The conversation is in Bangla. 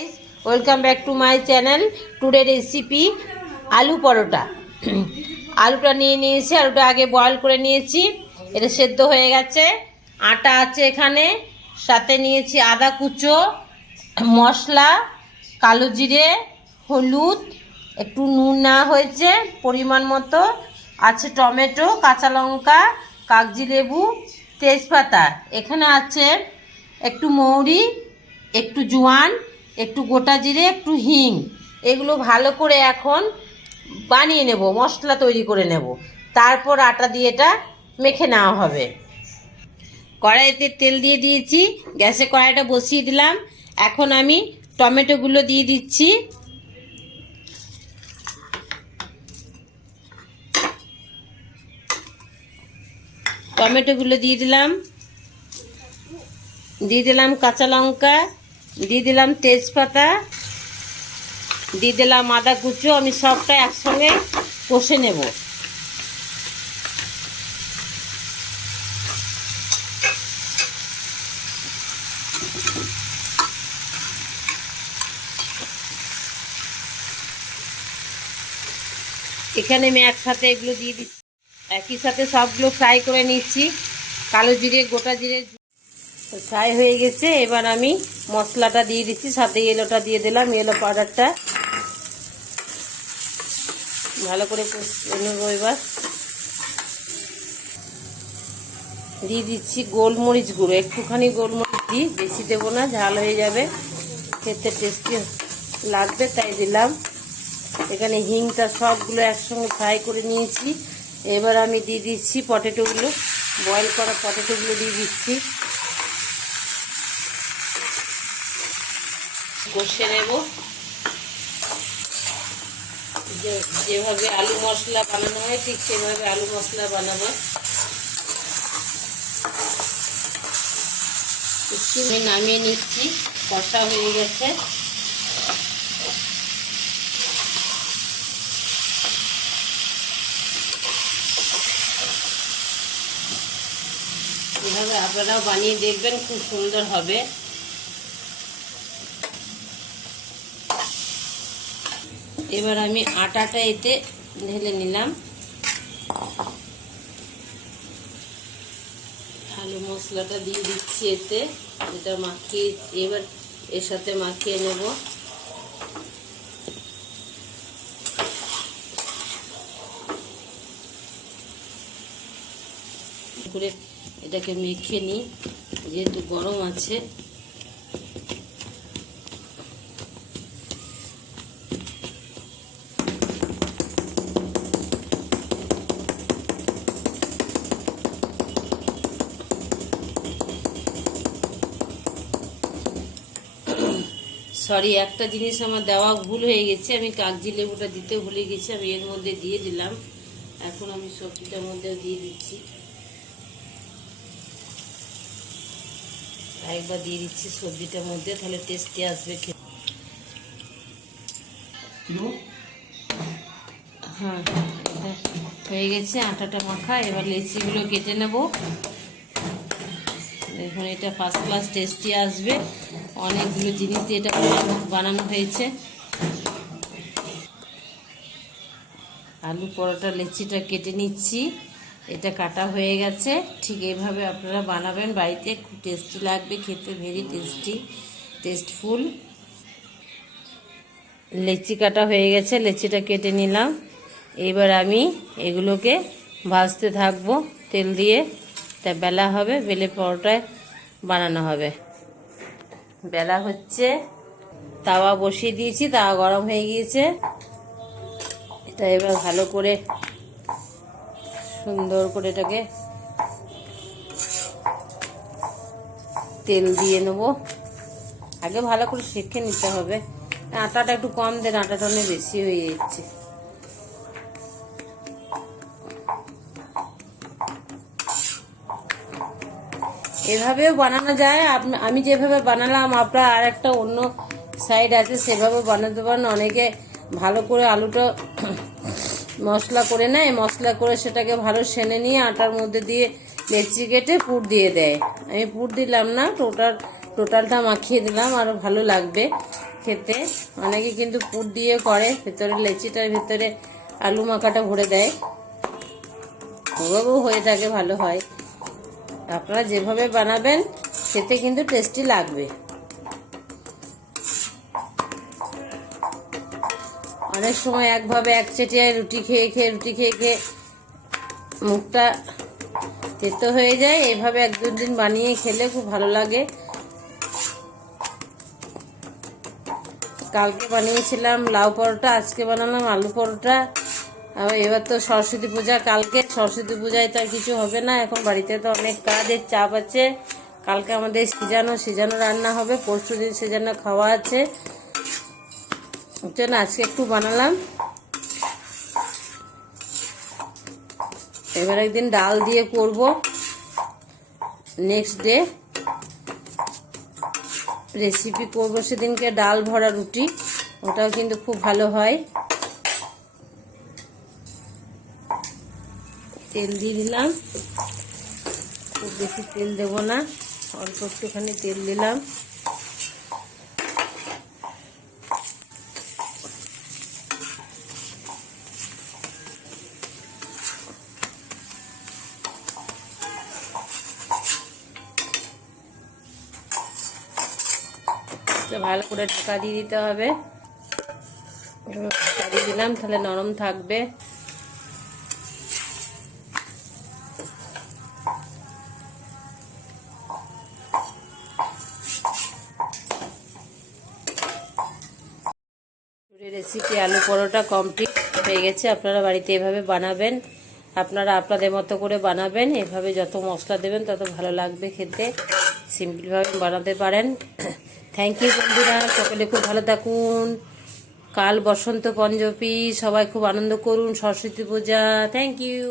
guys, welcome back to my channel. Today recipe আলু পরোটা। আলুটা নিয়ে নিয়েছি, আলুটা আগে বয়েল করে নিয়েছি, এটা সেদ্ধ হয়ে গেছে। আটা আছে এখানে, সাথে নিয়েছি আদা কুচো, মশলা, কালো জিরে, হলুদ, একটু নুন নেওয়া হয়েছে পরিমাণ মতো, আছে টমেটো, কাঁচা লঙ্কা, কাগজি লেবু, তেজপাতা, এখানে আছে একটু মৌরি, একটু জোয়ান, একটু গোটা জিরে, একটু হিং। এগুলো ভালো করে এখন বানিয়ে নেব, মশলা তৈরি করে নেব, তারপর আটা দিয়ে এটা মেখে নেওয়া হবে। কড়াইতে তেল দিয়ে দিয়েছি, গ্যাসে কড়াইটা বসিয়ে দিলাম। এখন আমি টমেটোগুলো দিয়ে দিচ্ছি। টমেটোগুলো দিয়ে দিলাম কাঁচা লঙ্কা, দিয়ে দিলাম তেজপাতা, দিয়ে দিলাম আদা কুচো। আমি সবটা একসঙ্গে কষে নেব। এখানে আমি একসাথে এগুলো দিয়ে দিচ্ছি, একই সাথে সবগুলো ফ্রাই করে নিচ্ছি। কালো জিরে, গোটা জিরে ফ্রাই হয়ে গেছে। এবার আমি মশলাটা দিয়ে দিচ্ছি, সাথে ইয়েলোটা দিয়ে দিলাম, ইয়েলো পাউডারটা ভালো করে কষে নেব। এবার দিয়ে দিচ্ছি গোলমরিচ গুঁড়ো, একটুখানি গোলমরিচ দিই, বেশি দেবো না, ঝাল হয়ে যাবে, খেতে টেস্টি লাগবে তাই দিলাম। এখানে হিংটা সবগুলো একসঙ্গে ফ্রাই করে নিয়েছি। এবার আমি দিয়ে দিচ্ছি পটেটোগুলো, বয়েল করা পটেটোগুলো দিয়ে দিচ্ছি, কষে নেব। যেভাবে আলু মশলা বানানো হয় ঠিক সেভাবে আলু মশলা বানাবো। একটু নামিয়ে নিচ্ছি, কষা হয়ে গেছে। এভাবে আপনারাও বানিয়ে দেখবেন, খুব সুন্দর হবে। এবার আমি আটাটা এতে ঢেলে নিলাম, আলু মশলাটা দিয়ে দিচ্ছি এতে, এটা মাখিয়ে এবার এর সাথে মাখিয়ে নেব। করে এটাকে মেখে নিই, যেহেতু গরম আছে। সরি, একটা জিনিস আমার দেওয়া ভুল হয়ে গেছে, আমি কাগজি লেবুটা দিতে ভুলে গেছি, আমি এর মধ্যে দিয়ে দিলাম। এখন আমি সবজিটার মধ্যে দিয়ে দিচ্ছি, আরেকবার দিয়ে দিচ্ছি সবজিটার মধ্যে, তাহলে টেস্টি আসবে খেতে। হ্যাঁ, হয়ে গেছে আটাটা মাখা। এবার লেচিগুলো কেটে নেব। দেখুন, এটা ফার্স্ট ক্লাস টেস্টি আসবে, অনেকগুলো জিনিস দিয়ে এটা বানানো হয়েছে। আলু পরোটা লেচিটা কেটে নিচ্ছি, এটা কাটা হয়ে গেছে। ঠিক এইভাবে আপনারা বানাবেন বাড়িতে, খুব টেস্টি লাগবে খেতে, ভেরি টেস্টি, টেস্টফুল। লেচি কাটা হয়ে গেছে, লেচিটা কেটে নিলাম। এবার আমি এগুলোকে ভাজতে থাকবো তেল দিয়ে, তা বেলা হবে, বেলে পরোটায় বানানো হবে। বেলা হচ্ছে, তাওয়া বসিয়ে দিয়েছি, তাওয়া গরম হয়ে গিয়েছে। এটা এবার ভালো করে সুন্দর করে এটাকে তেল দিয়ে নেব। আগে ভালো করে সেঁকে নিতে হবে, আটাটা একটু কম দেন, আটাটা অনেক বেশি হয়ে যাচ্ছে। এভাবেও বানানো যায়, আমি যেভাবে বানালাম, আপনার আর একটা অন্য সাইড আছে সেভাবে বানাতে পারেন। অনেকে ভালো করে আলুটা মশলা করে নেয়, মশলা করে সেটাকে ভালো সেনে নিয়ে আটার মধ্যে দিয়ে লেচি কেটে পুর দিয়ে দেয়। আমি পুর দিলাম না, টোটালটা মাখিয়ে দিলাম, আরও ভালো লাগবে। খেতে। অনেকে কিন্তু পুর দিয়ে করে, ভেতরে লেচিটার ভেতরে আলু মাখাটা ভরে দেয়, ওভাবেও হয়ে থাকে, ভালো হয়। আপনারা যেভাবে বানাবেন খেতে কিন্তু টেস্টি লাগবে। অনেক সময় একভাবে একচেটিয়ায় রুটি খেয়ে খেয়ে মুখটা তেতো হয়ে যায়। এইভাবে 1-2 দিন বানিয়ে খেলে খুব ভালো লাগে। কালকে বানিয়েছিলাম লাউ পরোটা, আজকে বানালাম আলু পরোটা। এবার তো সরস্বতী পূজা, কালকে সরস্বতী পূজায় তো আর কিছু হবে না। এখন বাড়িতে তো অনেক কাজের চাপ আছে। কালকে আমাদের সিজানো রান্না হবে, পরশু দিন সিজানো খাওয়া আছে, জন্য আজকে একটু বানালাম। এবার একদিন ডাল দিয়ে করব, নেক্সট ডে রেসিপি করব, সেদিনকে ডাল ভরা রুটি, ওটাও কিন্তু খুব ভালো হয়। তেল দিয়ে দিলাম, খুব বেশি তেল দেব না, অল্প একটুখানি তেল দিলাম। ভালো করে ঢাকা দিয়ে দিতে হবে। ঢাকা দিয়ে দিলাম, তাহলে নরম থাকবে। রেসিপি আলু পরোটা কমপ্লিট হয়ে গেছে। আপনারা বাড়িতে এভাবে বানাবেন, আপনারা আপনাদের মতো করে বানাবেন। এভাবে যত মশলা দেবেন তত ভালো লাগবে খেতে, সিম্পলভাবে বানাতে পারেন। থ্যাংক ইউ বন্ধুরা, সকলে খুব ভালো থাকুন। কাল বসন্ত পঞ্চমী, সবাই খুব আনন্দ করুন, সরস্বতী পূজা। Thank you.